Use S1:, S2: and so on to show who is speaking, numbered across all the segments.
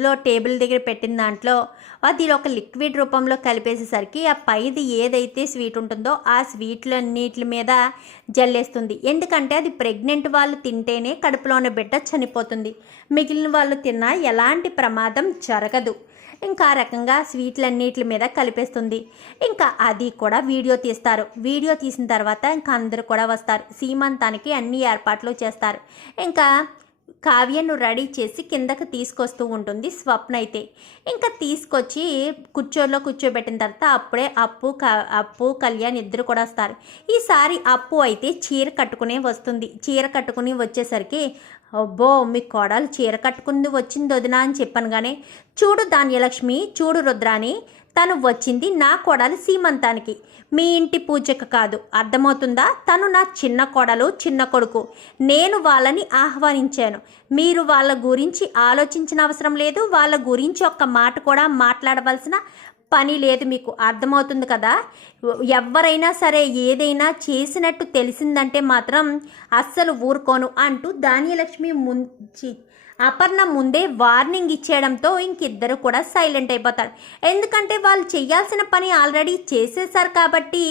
S1: లో టేబుల్ దగ్గర పెట్టిన దాంట్లో అది ఒక లిక్విడ్ రూపంలో కలిపేసేసరికి ఆ పైది ఏదైతే స్వీట్ ఉంటుందో ఆ స్వీట్లన్నిటి మీద జల్లేస్తుంది. ఎందుకంటే అది ప్రెగ్నెంట్ వాళ్ళు తింటేనే కడుపులోని బిడ్డ చనిపోతుంది. మిగిలిన వాళ్ళు తిన్నా ఎలాంటి ప్రమాదం జరగదు. ఇంకా ఆ రకంగా స్వీట్లన్నిటి మీద కలిపేస్తుంది. ఇంకా అది కూడా వీడియో తీస్తారు. వీడియో తీసిన తర్వాత ఇంకా అందరూ కూడా వస్తారు. సీమంతానికి అన్ని ఏర్పాట్లు చేస్తారు. ఇంకా కావ్యను రెడీ చేసి కిందకి తీసుకొస్తూ ఉంటుంది స్వప్న అయితే. ఇంకా తీసుకొచ్చి కూర్చోలో కూర్చోబెట్టిన తర్వాత అప్పుడే అప్పు క- అప్పు కళ్యాణ్ ఇద్దరు కూడా వస్తారు. ఈసారి అప్పు అయితే చీర కట్టుకునే వస్తుంది. చీర కట్టుకుని వచ్చేసరికి అబ్బో మీ కోడలు చీర కట్టుకుంది వచ్చింది వదినా అని చెప్పాను కానీ చూడు ధాన్యలక్ష్మి చూడు రుద్రాని తను వచ్చింది నా కోడలు సీమంతానికి. మీ ఇంటి పూజకు కాదు. అర్థమవుతుందా? తను నా చిన్న కోడలు చిన్న కొడుకు. నేను వాళ్ళని ఆహ్వానించాను. మీరు వాళ్ళ గురించి ఆలోచించిన అవసరం లేదు. వాళ్ళ గురించి ఒక్క మాట కూడా మాట్లాడవలసిన పని లేదు మీకు. అర్థమవుతుంది కదా? ఎవరైనా సరే ఏదైనా చేసినట్టు తెలిసిందంటే మాత్రం అస్సలు ఊరుకోను అంటూ ధాన్యలక్ష్మి ముంచి అపర్ణ ముందే వార్నింగ్ ఇచ్చేయడంతో ఇంకిద్దరు కూడా సైలెంట్ అయిపోతారు. ఎందుకంటే వాళ్ళు చేయాల్సిన పని ఆల్రెడీ చేసేసారు కాబట్టి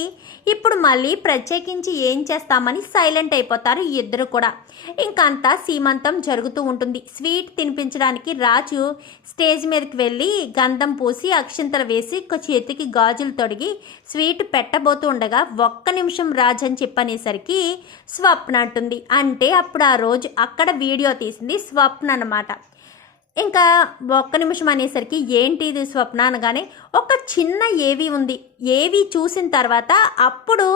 S1: ఇప్పుడు మళ్ళీ ప్రత్యేకించి ఏం చేస్తామని సైలెంట్ అయిపోతారు ఇద్దరు కూడా. ఇంకంతా సీమంతం జరుగుతూ ఉంటుంది. స్వీట్ తినిపించడానికి రాజు స్టేజ్ మీదకి వెళ్ళి గంధం పూసి అక్షింతలు వేసి ఒక చేతికి గాజులు తొడిగి స్వీట్ పెట్టబోతూ ఉండగా ఒక్క నిమిషం రాజు అని చెప్పనేసరికి స్వప్న అంటుంది. అంటే అప్పుడు ఆ రోజు అక్కడ వీడియో తీసింది స్వప్న అనమాట ఇంకా ఒక్క నిమిషం అనేసరికి ఏంటి ఇది స్వప్న అనగానే ఒక చిన్న ఏవి ఉంది. ఏవి చూసిన తర్వాత అప్పుడు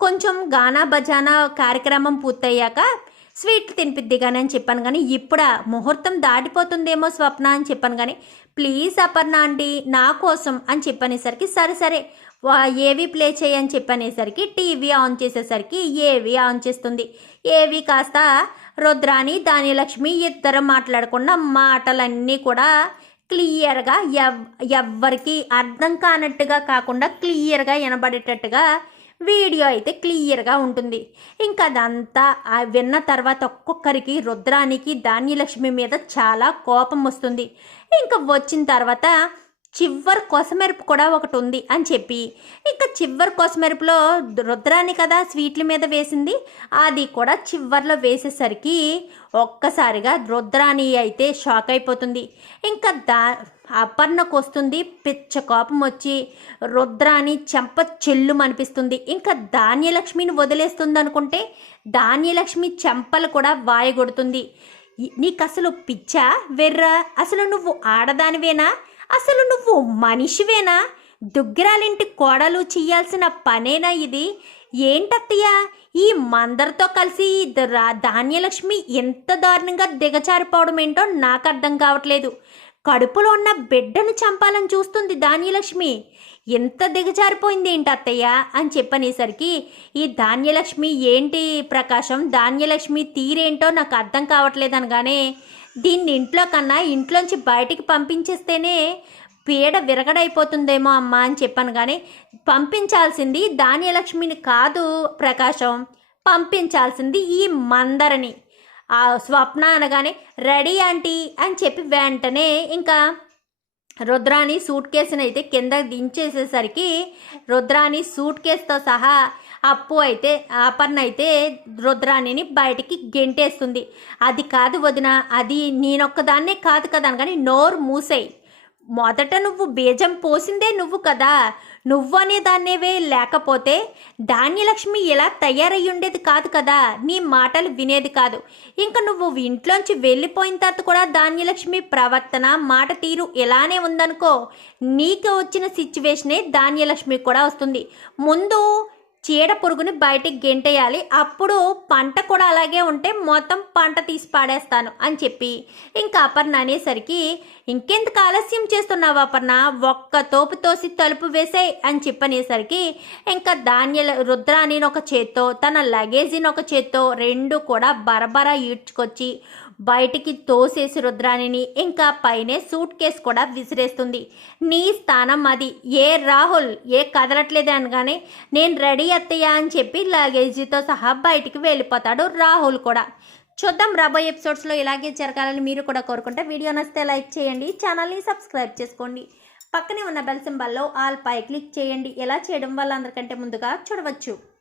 S1: కొంచెం గానా బజానా కార్యక్రమం పూర్తయ్యాక స్వీట్లు తినిపిద్ది కానీ అని చెప్పాను కానీ ఇప్పుడు ముహూర్తం దాటిపోతుందేమో స్వప్న అని చెప్పాను కానీ ప్లీజ్ అపర్ణ అండి నా కోసం అని చెప్పనేసరికి సరే సరే ఏవి ప్లే చేయని చెప్పనేసరికి టీవీ ఆన్ చేసేసరికి ఏవి ఆన్ చేస్తుంది. ఏవి కాస్త రుద్రాని ధాన్యలక్ష్మి ఇద్దరు మాట్లాడకుండా మాటలన్నీ కూడా క్లియర్గా ఎవ్ ఎవ్వరికి అర్థం కానట్టుగా కాకుండా క్లియర్గా వినబడేటట్టుగా వీడియో అయితే క్లియర్గా ఉంటుంది. ఇంకా అదంతా విన్న తర్వాత ఒక్కొక్కరికి రుద్రానికి ధాన్యలక్ష్మి మీద చాలా కోపం వస్తుంది. ఇంకా వచ్చిన తర్వాత చివరి కొసమెరుపు కూడా ఒకటి ఉంది అని చెప్పి. ఇంకా చివరి కొసమెరుపులో రుద్రాన్ని కదా స్వీట్ల మీద వేసింది. అది కూడా చివరిలో వేసేసరికి ఒక్కసారిగా రుద్రాని అయితే షాక్ అయిపోతుంది. ఇంకా దా అపర్ణకు వస్తుంది పిచ్చ కోపం వచ్చి రుద్రాని చెంప చెల్లు అనిపిస్తుంది. ఇంకా ధాన్యలక్ష్మిని వదిలేస్తుంది అనుకుంటే ధాన్యలక్ష్మి చెంపలు కూడా వాయగొడుతుంది. నీకు అసలు పిచ్చా వెర్రా అసలు నువ్వు ఆడదానివేనా? అసలు నువ్వు మనిషివేనా? దుగ్గరాలింటి కోడలు చెయ్యాల్సిన పనేనా ఇది? ఏంటత్తయ్య? ఈ మందరితో కలిసి రా- ధాన్యలక్ష్మి ఎంత దారుణంగా దిగజారిపోవడం ఏంటో నాకు అర్థం కావట్లేదు. కడుపులో ఉన్న బిడ్డను చంపాలని చూస్తుంది ధాన్యలక్ష్మి. ఎంత దిగజారిపోయింది ఏంటి అత్తయ్య అని చెప్పనేసరికి ఈ ధాన్యలక్ష్మి ఏంటి ప్రకాశం? ధాన్యలక్ష్మి తీరేంటో నాకు అర్థం కావట్లేదు అనగానే దీన్ని ఇంట్లో కన్నా ఇంట్లోంచి బయటికి పంపించేస్తేనే పీడ విరగడైపోతుందేమో అమ్మా అని చెప్పాను కానీ పంపించాల్సింది ధాన్యలక్ష్మిని కాదు ప్రకాశం. పంపించాల్సింది ఈ మందరని. ఆ స్వప్న అనగానే రెడీ ఆంటీ అని చెప్పి వెంటనే ఇంకా రుద్రాని సూట్ కేసుని అయితే కింద దించేసేసరికి రుద్రాని సూట్ కేసుతో సహా అప్పు అయితే అపర్ణ అయితే రుద్రాణిని బయటికి గెంటేస్తుంది. అది కాదు వదిన అది నేనొక్కదాన్నే కాదు కదా అని కానీ నోరు మూసేయి. మొదట నువ్వు బీజం పోసిందే నువ్వు కదా. నువ్వు అనే దాన్నేవే లేకపోతే ధాన్యలక్ష్మి ఇలా తయారై ఉండేది కాదు కదా. నీ మాటలు వినేది కాదు. ఇంకా నువ్వు ఇంట్లోంచి వెళ్ళిపోయిన తర్వాత కూడా ధాన్యలక్ష్మి ప్రవర్తన మాట తీరు ఇలానే ఉందనుకో. నీకు వచ్చిన సిచ్యువేషనే ధాన్యలక్ష్మి కూడా వస్తుంది. ముందు చీడ పురుగుని బయటికి గెంటేయాలి. అప్పుడు పంట కూడా అలాగే ఉంటే మొత్తం పంట తీసి పాడేస్తాను అని చెప్పి. ఇంకా అపర్ణ అనేసరికి ఇంకెందుకు ఆలస్యం చేస్తున్నావు అపర్ణ? ఒక్క తోపు తోసి తలుపు వేసేయ్ అని చెప్పనేసరికి ఇంకా ధాన్య రుద్రాని ఒక చేత్తో తన లగేజీని ఒక చేత్తో రెండు కూడా బరబరా ఈడ్చుకొచ్చి బయటికి తోసేసి రుద్రాణిని ఇంకా పైనే సూట్ కేసు కూడా విసిరేస్తుంది. నీ స్థానం అది. ఏ రాహుల్? ఏ కదలట్లేదు అనగానే నేను రెడీ అత్తయ్యా అని చెప్పి లగేజీతో సహా బయటికి వెళ్ళిపోతాడు రాహుల్ కూడా. చూద్దాం రాబోయే ఎపిసోడ్స్లో ఇలాగే జరగాలని మీరు కూడా కోరుకుంటే వీడియో నచ్చితే లైక్ చేయండి ఛానల్ని సబ్స్క్రైబ్ చేసుకోండి. పక్కనే ఉన్న బెల్ సింబల్లో ఆల్ పై క్లిక్ చేయండి. ఎలా చేయడం వల్ల అందరికంటే ముందుగా చూడవచ్చు.